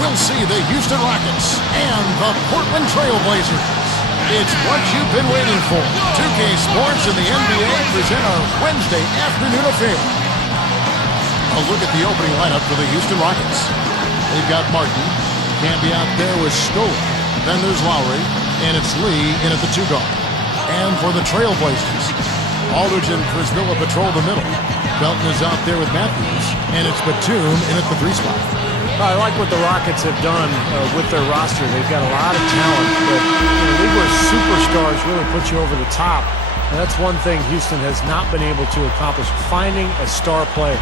we'll see the Houston Rockets and the Portland TrailBlazers. It's what you've been waiting for. 2K Sports and the NBA present our Wednesday afternoon affair. A look at the opening lineup for the Houston Rockets. They've got Martin, Camby out there with Stoll. Then there's Lowry, and it's Lee in at the 2 guard. And for the TrailBlazers, Aldridge and Prisbilla patrol the middle. Belton is out there with Matthews, and it's Batum in at the 3 spot. I like what the Rockets have done with their roster. They've got a lot of talent, but in a league where superstars really put you over the top, and that's one thing Houston has not been able to accomplish, finding a star player.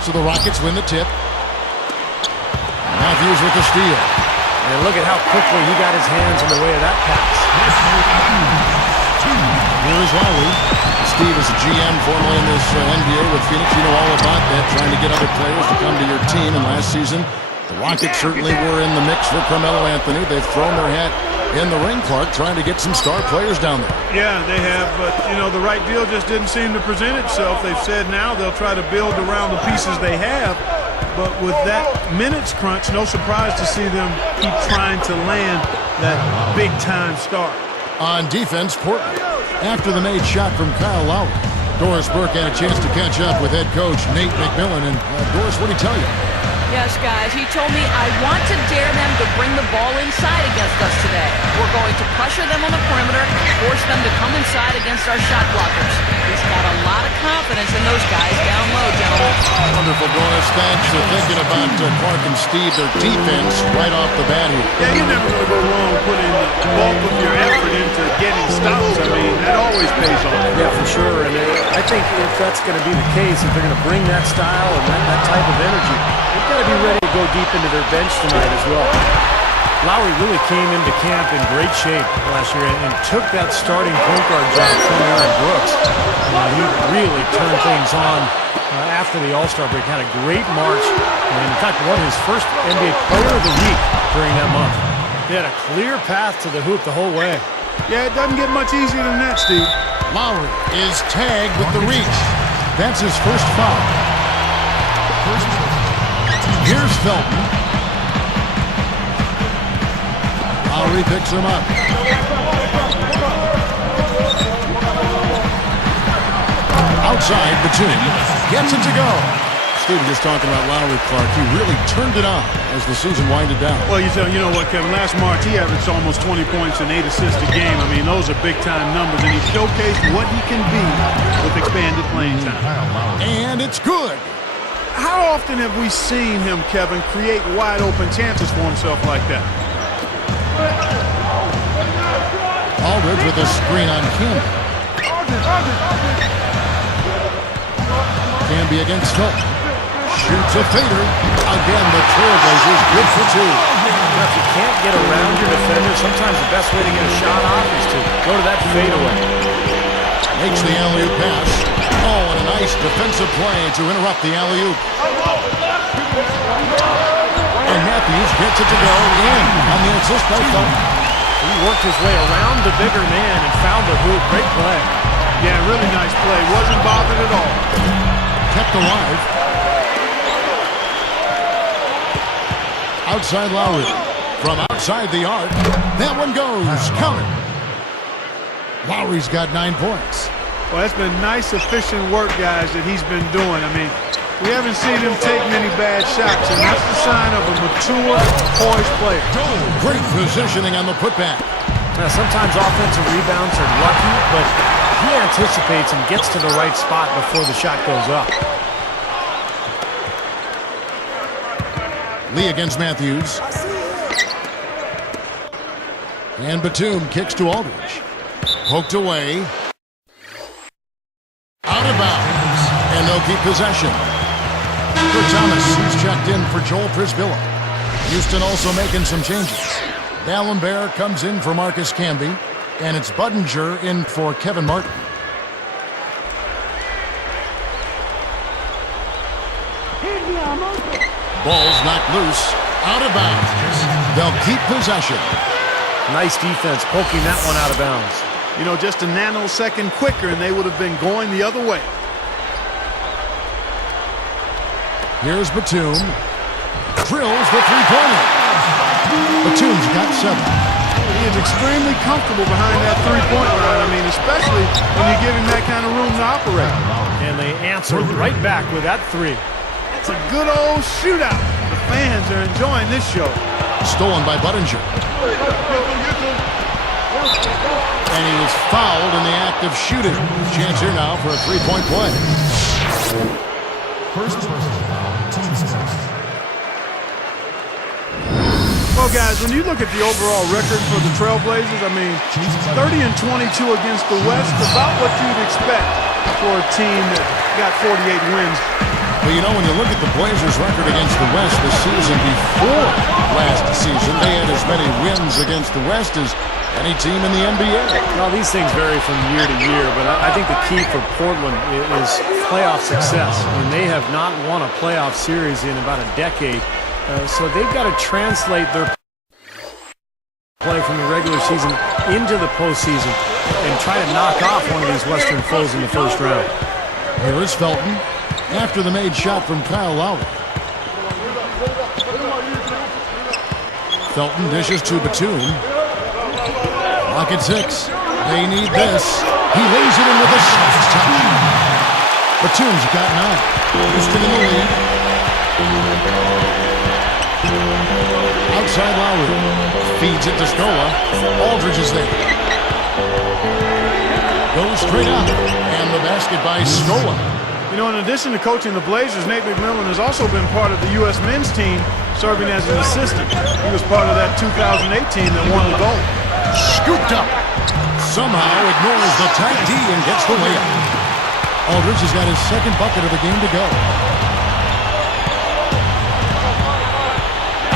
So the Rockets win the tip. Matthews with the steal. And look at how quickly he got his hands in the way of that pass. Here is Lowry. Steve is a GM formerly in this NBA with Phoenix. You know all about that, trying to get other players to come to your team. And last season, the Rockets certainly were in the mix for Carmelo Anthony. They've thrown their hat in the ring, Clark, trying to get some star players down there. Yeah, they have, but, you know, the right deal just didn't seem to present itself. They've said now they'll try to build around the pieces they have, but with that minutes crunch, no surprise to see them keep trying to land that big-time star. On defense, Portland. After the made shot from Kyle Lowry, Doris Burke had a chance to catch up with head coach Nate McMillan. And Doris, what did he tell you? Yes, guys, he told me I want to dare them to bring the ball inside against us today. We're going to pressure them on the perimeter and force them to come inside against our shot blockers. He's got a lot of confidence in those guys down low, gentlemen. Wonderful, Doris. Thanks for thinking about Clark and Steve, their defense, right off the bat here. Yeah, you're never going to go wrong putting the bulk of your effort into getting stops. I mean, that always pays off. Yeah, for sure. And I think if that's going to be the case, if they're going to bring that style and that type of energy, they've got to be ready to go deep into their bench tonight as well. Lowry really came into camp in great shape last year and took that starting point guard job from Aaron Brooks. He really turned things on after the All-Star break. Had a great March, and in fact won his first NBA Player of the Week during that month. He had a clear path to the hoop the whole way. Yeah, it doesn't get much easier than that, Steve. Lowry is tagged with the reach. That's his first foul. Here's Felton. Lowry picks him up. Outside, Batum gets it to go. Steve, just talking about Lowry, Clark. He really turned it on as the season winded down. Well, you know what, Kevin? Last March, he averaged almost 20 points and 8 assists a game. I mean, those are big-time numbers, and he showcased what he can be with expanded playing time. And it's good. How often have we seen him, Kevin, create wide-open chances for himself like that? Aldridge with a screen on Camby. Camby against Felton. Shoots a fader. Again, the TrailBlazers good for 2. If you can't get around your defender, sometimes the best way to get a shot off is to go to that fadeaway. Makes the alley-oop pass. Oh, and a nice defensive play to interrupt the alley-oop. And Matthews gets it to go in on the assist by Felton. He worked his way around the bigger man and found the hoop. Great play. Yeah, really nice play. Wasn't bothered at all. Kept alive. Outside Lowry. From outside the arc. That one goes. Counted. Lowry's got 9 points. Well, that's been nice, efficient work, guys, that he's been doing. I mean, we haven't seen him take many bad shots, and that's the sign of a mature, poised player. Great positioning on the putback. Now, sometimes offensive rebounds are lucky, but he anticipates and gets to the right spot before the shot goes up. Lee against Matthews. And Batum kicks to Aldridge. Poked away. Out of bounds. And they'll keep possession. For Thomas, who's checked in for Joel Prisbilla. Houston also making some changes. D'Alembert comes in for Marcus Camby. And it's Budinger in for Kevin Martin. Ball's knocked loose Out of bounds. They'll keep possession. Nice defense poking that one out of bounds. You know, just a nanosecond quicker, and they would have been going the other way. Here's Batum. Drills the three-pointer. Batum's got 7. He is extremely comfortable behind that three-point line. I mean, especially when you give him that kind of room to operate. And they answer right back with that 3. It's a good old shootout. The fans are enjoying this show. Stolen by Budinger. And he was fouled in the act of shooting. Chance here now for a three-point play. First personal foul, team's first. Well, guys, when you look at the overall record for the TrailBlazers, I mean, 30-22 against the West, about what you'd expect for a team that got 48 wins. Well, you know, when you look at the Blazers' record against the West the season before last season, they had as many wins against the West as any team in the NBA. Well, these things vary from year to year, but I think the key for Portland is playoff success. I mean, they have not won a playoff series in about a decade, so they've got to translate their play from the regular season into the postseason and try to knock off one of these Western foes in the first round. Here is Felton after the made shot from Kyle Lowry. Felton dishes to Batum. Rocket 6. They need this. He lays it in with a soft touch. Batum's got 9. Houston in the lead. Outside Lowry. Feeds it to Scola. Aldridge is there. Goes straight up. And the basket by Scola. You know, in addition to coaching the Blazers, Nate McMillan has also been part of the U.S. men's team, serving as an assistant. He was part of that 2008 team that won the gold. Scooped up. Somehow ignores the tight D and gets the layup. Aldridge has got his second bucket of the game to go.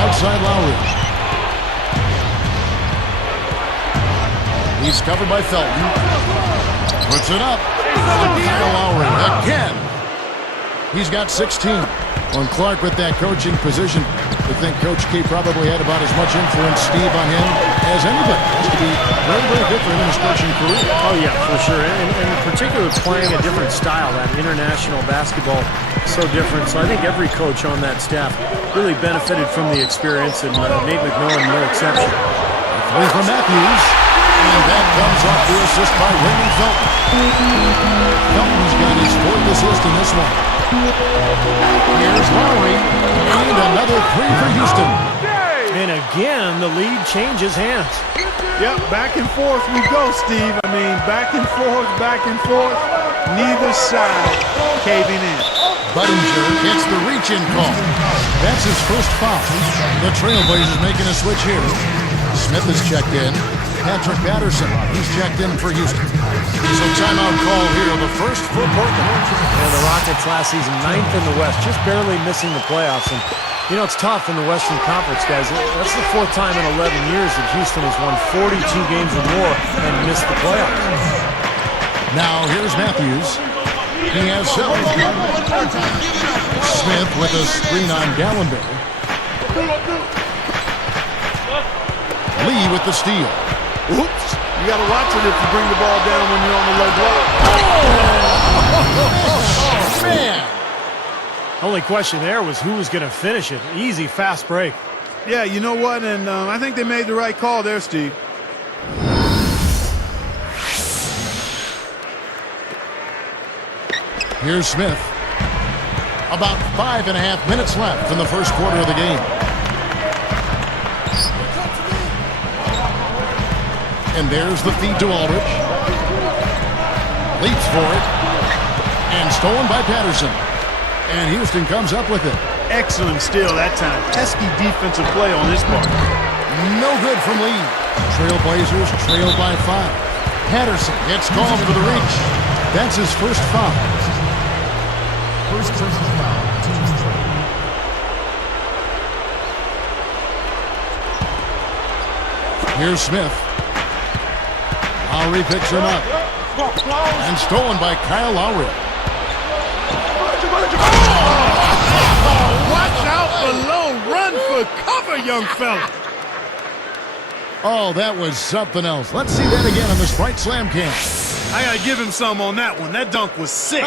Outside Lowry. He's covered by Felton. Puts it up. Kyle Lowry again. He's got 16. On Clark with that coaching position, I think Coach K probably had about as much influence, Steve, on him as anybody. It's to be very, very different in his coaching career. Oh, yeah, for sure. And in particular, playing a different style, that international basketball, so different. So I think every coach on that staff really benefited from the experience, and Nate McMillan, no exception. Three from Matthews. And that comes off the assist by Raymond Felton. Felton's got his 4th assist in this one. Here's Lowry. And another 3 for Houston. And again, the lead changes hands. Yep, back and forth we go, Steve. I mean, back and forth, neither side caving in. Budinger gets the reach-in call. That's his first foul. The TrailBlazers making a switch here. Smith is checked in. Patrick Patterson, he's checked in for Houston. So timeout call here, the first for Portland. And the Rockets last season, 9th in the West, just barely missing the playoffs. And, you know, it's tough in the Western Conference, guys. That's the 4th time in 11 years that Houston has won 42 games or more and missed the playoffs. Now here's Matthews. He has 7. Smith with a screen on Gallenberg. Lee with the steal. Oops. You got to watch it if you bring the ball down when you're on the low block. Oh, man. Only question there was who was going to finish it. Easy, fast break. Yeah, you know what? And I think they made the right call there, Steve. Here's Smith. About 5.5 minutes left in the first quarter of the game. And there's the feed to Aldridge. Leaps for it. And stolen by Patterson. And Houston comes up with it. Excellent steal that time. Pesky defensive play on this part. No good from Lee. TrailBlazers trailed by 5. Patterson gets called for the reach. That's his first foul. First personal foul, team's third. Here's Smith. Lowry picks him up. And stolen by Kyle Lowry. Watch out below. Run for Good cover, young fella. Oh, that was something else. Let's see that again on the Sprite Slam Cam. I got to give him some on that one. That dunk was sick.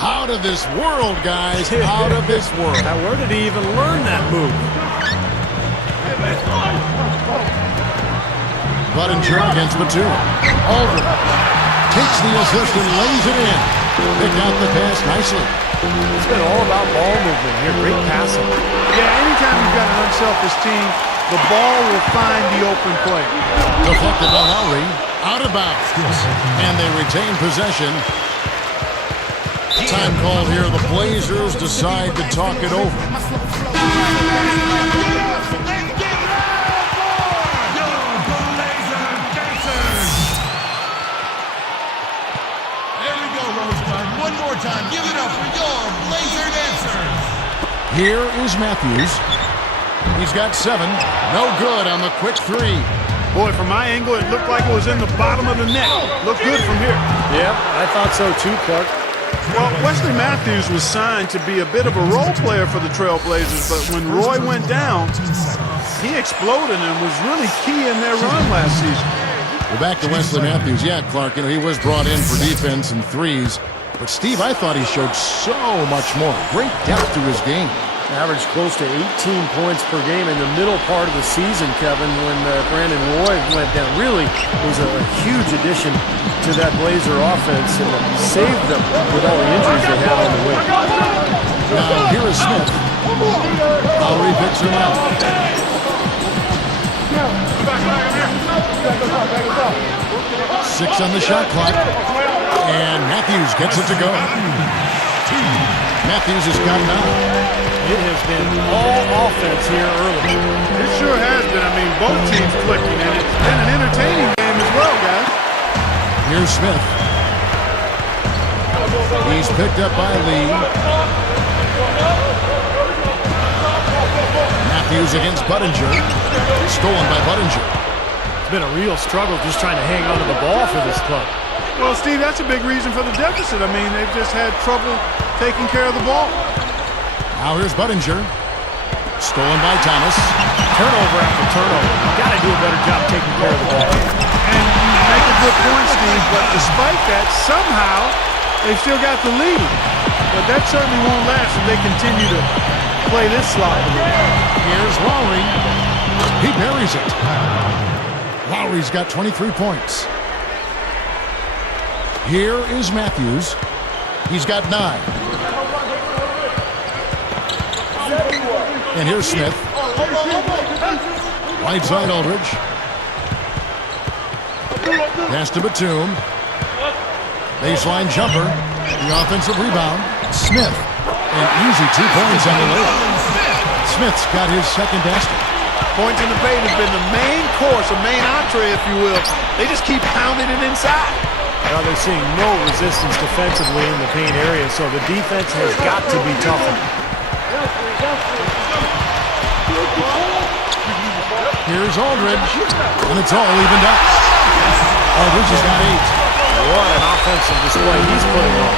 Out of this world, guys. Out of this world. Now, where did he even learn that move? Budinger against Batum. Aldridge takes the assist and lays it in. Picked out the pass nicely. It's been all about ball movement here. Great passing. Yeah, anytime you've got an unselfish team, the ball will find the open play. Deflected by Lowry. Out of bounds. And they retain possession. Time called here. The Blazers decide to talk it over. One more time, give it up for your Blazer dancers. Here is Matthews. He's got 7. No good on the quick 3. Boy, from my angle, it looked like it was in the bottom of the net. Looked good from here. Yeah, I thought so too, Clark. Well, Wesley Matthews was signed to be a bit of a role player for the TrailBlazers, but when Roy went down, he exploded and was really key in their run last season. We're back to Wesley Matthews. Yeah, Clark, he was brought in for defense and threes. But, Steve, I thought he showed so much more. Great depth to his game. Averaged close to 18 points per game in the middle part of the season, Kevin, when Brandon Roy went down. Really was a huge addition to that Blazer offense and saved them with all the injuries they had on the way. Now, here is Smith. Lowry picks him up. 6 on the shot clock. And Matthews gets it to go. Matthews has got 9. It has been all offense here early. It sure has been. I mean, both teams clicking, and it's been an entertaining game as well, guys. Here's Smith. He's picked up by Lee. Matthews against Budinger. Stolen by Budinger. It's been a real struggle just trying to hang on to the ball for this club. Well, Steve, that's a big reason for the deficit. I mean, they've just had trouble taking care of the ball. Now here's Budinger. Stolen by Thomas. Turnover after turnover. Got to do a better job taking care of the ball. And you make a good point, Steve, but despite that, somehow they've still got the lead. But that certainly won't last if they continue to play this sloppily. Here's Lowry. He buries it. Lowry's got 23 points. Here is Matthews. He's got 9. And here's Smith. Right side Aldridge. Pass to Batum. Baseline jumper. The offensive rebound. Smith. An easy 2 points on the layup. Smith's got his second basket. Points in the paint has been the main course, a main entree, if you will. They just keep pounding it inside. Now they're seeing no resistance defensively in the paint area, so the defense has got to be tougher. Here's Aldridge, and it's all evened up. Aldridge has got 8. What an offensive display he's putting on.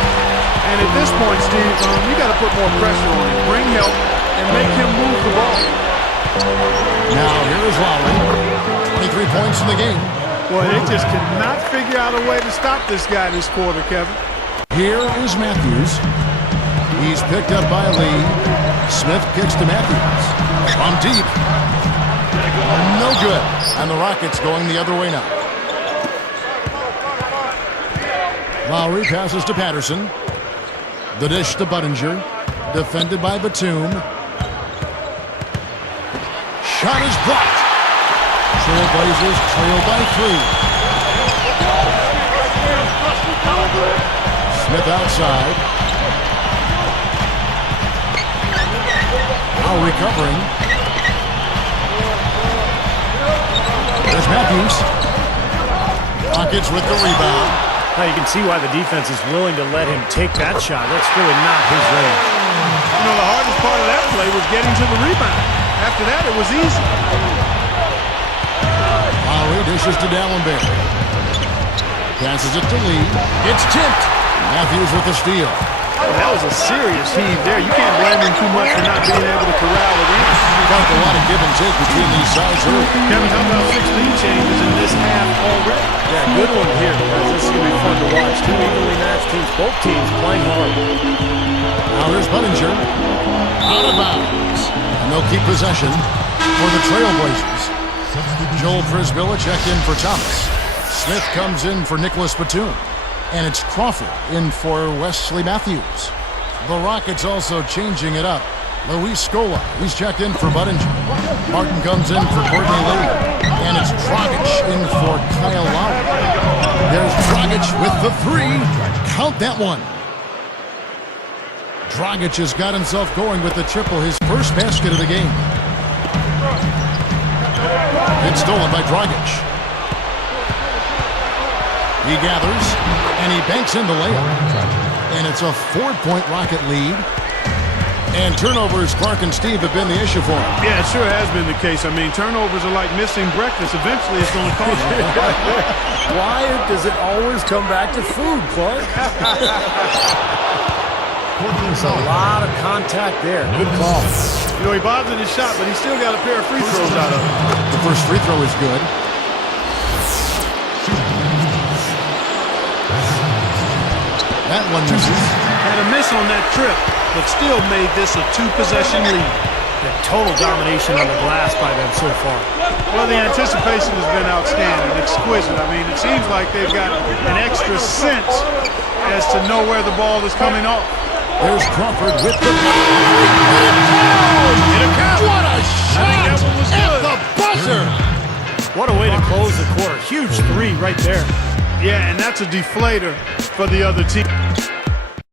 And at this point, Steve, you got to put more pressure on him, bring help, and make him move the ball. Now here is Lowry. 23 points in the game. Boy, they just cannot figure out a way to stop this guy this quarter, Kevin. Here is Matthews. He's picked up by Lee. Smith kicks to Matthews. From deep. No good. And the Rockets going the other way now. Lowry passes to Patterson. The dish to Budinger. Defended by Batum. Shot is blocked. TrailBlazers trail by 3. Smith outside. Now recovering. There's Matthews. Rockets with the rebound. Now you can see why the defense is willing to let him take that shot. That's really not his range. You know, the hardest part of that play was getting to the rebound. After that, it was easy. Lowry dishes to Dallenberg. Passes it to Lee. It's tipped. Matthews with the steal. That was a serious heave there. You can't blame him too much for not being able to corral it in. Felt a lot of give and take between these sides early. Kevin, how about 6 lead changes in this half already? Yeah, good one here, guys. This is going to be fun to watch. Two evenly matched teams, both teams playing hard. Now there's Buttinger. Out of bounds. And they'll keep possession for the TrailBlazers. Joel Frisbilla checked in for Thomas. Smith comes in for Nicholas Batum. And it's Crawford in for Wesley Matthews. The Rockets also changing it up. Luis Scola, he's checked in for Buttinger. Martin comes in for Courtney Lee. And it's Dragic in for Kyle Lowry. There's Dragic with the three. Count that one. Dragic has got himself going with the triple, his first basket of the game. It's stolen by Dragic. He gathers, and he banks in the layup. And it's a 4-point Rocket lead. And turnovers, Clark and Steve, have been the issue for him. Yeah, it sure has been the case. I mean, turnovers are like missing breakfast. Eventually, it's going to cost you. Why does it always come back to food, Clark? There's a lot of contact there. Good call. You know, he bothered his shot, but he still got a pair of free throws out of it. The first free throw is good. That one misses. Had a miss on that trip, but still made this a 2-possession lead. The total domination on the glass by them so far. Well, the anticipation has been outstanding, exquisite. I mean, it seems like they've got an extra sense as to know where the ball is coming off. There's Crawford with the What a shot at the buzzer! What a way to close the quarter. Huge three right there. Yeah, and that's a deflator for the other team.